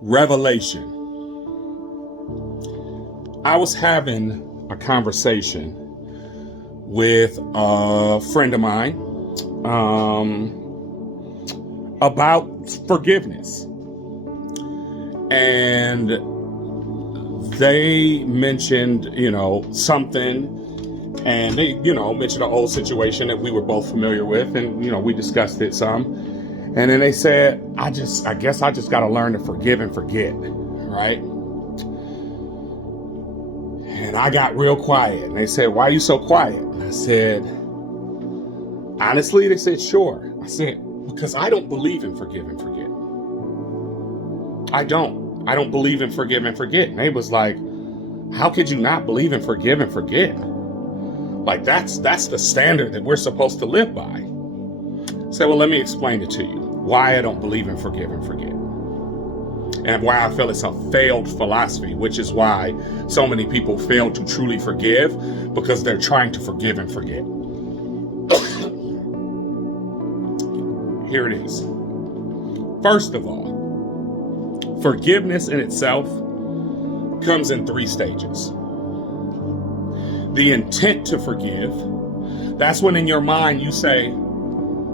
Revelation. I was having a conversation with a friend of mine about forgiveness. And they mentioned, something, and they, mentioned an old situation that we were both familiar with, and, we discussed it some. And then they said, I guess I just got to learn to forgive and forget, right? And I got real quiet, and they said, why are you so quiet? And I said, honestly, they said, sure. I said, because I don't believe in forgive and forget. I don't believe in forgive and forget. And they was like, how could you not believe in forgive and forget? Like, that's the standard that we're supposed to live by. I said, well, let me explain it to you. Why I don't believe in forgive and forget. And why I feel it's a failed philosophy, which is why so many people fail to truly forgive, because they're trying to forgive and forget. Here it is. First of all, forgiveness in itself comes in 3 stages. The intent to forgive, that's when in your mind you say,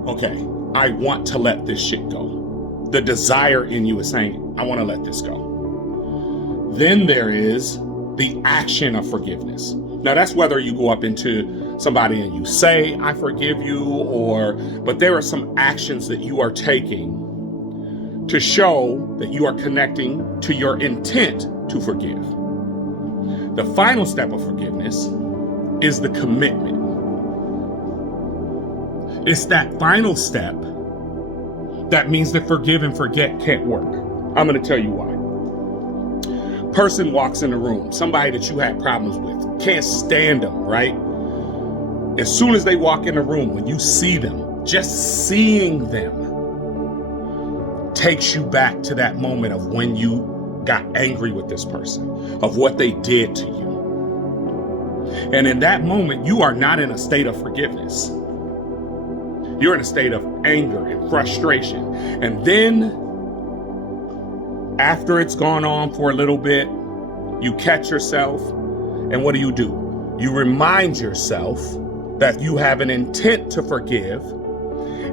okay, I want to let this shit go. The desire in you is saying, I want to let this go. Then there is the action of forgiveness. Now that's whether you go up into somebody and you say, I forgive you, but there are some actions that you are taking to show that you are connecting to your intent to forgive. The final step of forgiveness is the commitment. It's that final step that means that forgive and forget can't work. I'm going to tell you why. Person walks in the room, somebody that you had problems with, can't stand them, right? As soon as they walk in the room, when you see them, just seeing them takes you back to that moment of when you got angry with this person, of what they did to you. And in that moment, you are not in a state of forgiveness. You're in a state of anger and frustration. And then, after it's gone on for a little bit, you catch yourself, and what do? You remind yourself that you have an intent to forgive,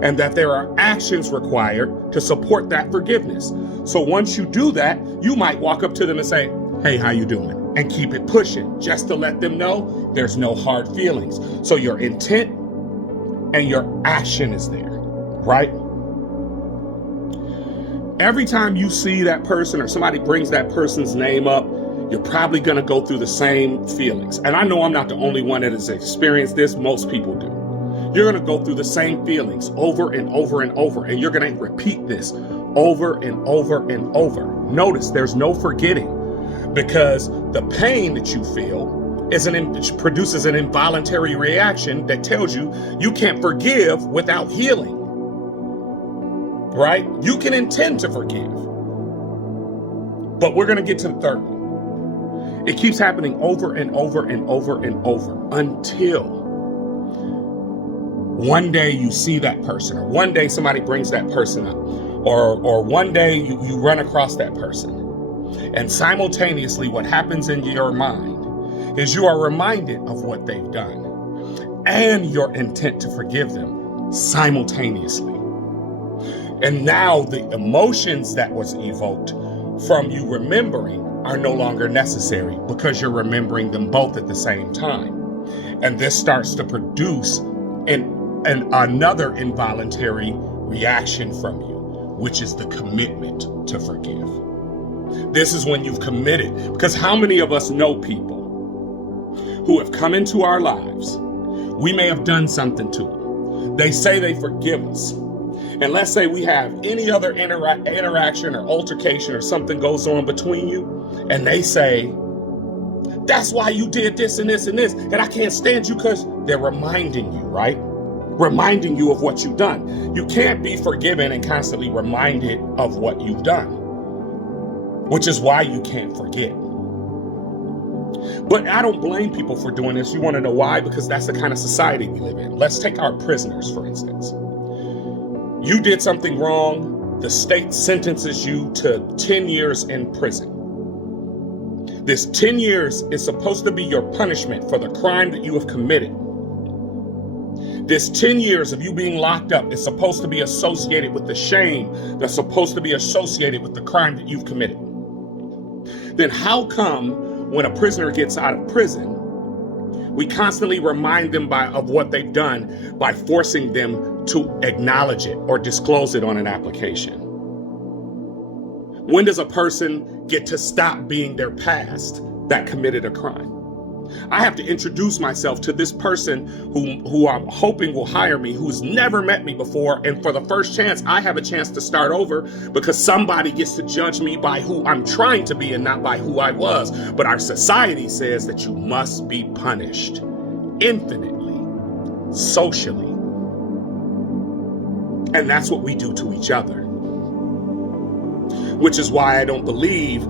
and that there are actions required to support that forgiveness. So once you do that, you might walk up to them and say, hey, how you doing? And keep it pushing, just to let them know there's no hard feelings. So your intent and your action is there, right? Every time you see that person or somebody brings that person's name up, you're probably going to go through the same feelings. And I know I'm not the only one that has experienced this. Most people do. You're going to go through the same feelings over and over and over, and you're going to repeat this over and over and over. Notice there's no forgetting, because the pain that you feel produces an involuntary reaction that tells you you can't forgive without healing, right? You can intend to forgive, but we're going to get to the third one. It keeps happening over and over and over and over until one day you see that person, or one day somebody brings that person up, or one day you run across that person. And simultaneously, what happens in your mind is you are reminded of what they've done and your intent to forgive them simultaneously. And now the emotions that was evoked from you remembering are no longer necessary, because you're remembering them both at the same time. And this starts to produce another involuntary reaction from you, which is the commitment to forgive. This is when you've committed, because how many of us know people who have come into our lives? We may have done something to them. They say they forgive us. And let's say we have any other interaction or altercation or something goes on between you, and they say, that's why you did this and this and this, and I can't stand you, because they're reminding you, right? Reminding you of what you've done. You can't be forgiven and constantly reminded of what you've done, which is why you can't forget. But I don't blame people for doing this. You want to know why? Because that's the kind of society we live in. Let's take our prisoners, for instance. You did something wrong. the state sentences you to 10 years in prison. This 10 years is supposed to be your punishment for the crime that you have committed. This 10 years of you being locked up is supposed to be associated with the shame that's supposed to be associated with the crime that you've committed. Then how come when a prisoner gets out of prison, we constantly remind them of what they've done by forcing them to acknowledge it or disclose it on an application? When does a person get to stop being their past that committed a crime? I have to introduce myself to this person who I'm hoping will hire me, who's never met me before. And for the first chance, I have a chance to start over because somebody gets to judge me by who I'm trying to be and not by who I was. But our society says that you must be punished infinitely, socially. And that's what we do to each other. Which is why I don't believe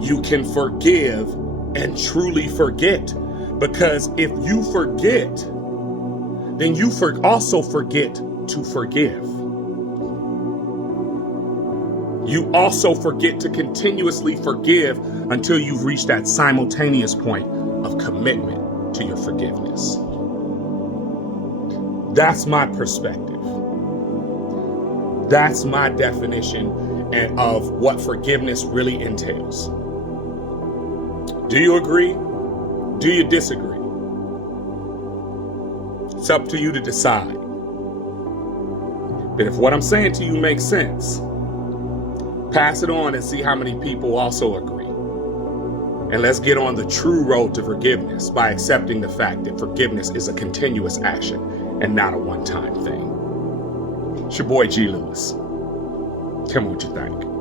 you can forgive and truly forget. Because if you forget, then you also forget to forgive. You also forget to continuously forgive until you've reached that simultaneous point of commitment to your forgiveness. That's my perspective. That's my definition of what forgiveness really entails. Do you agree? Do you disagree? It's up to you to decide. But if what I'm saying to you makes sense, pass it on and see how many people also agree. And let's get on the true road to forgiveness by accepting the fact that forgiveness is a continuous action and not a one-time thing. It's your boy G. Lewis. Tell me what you think.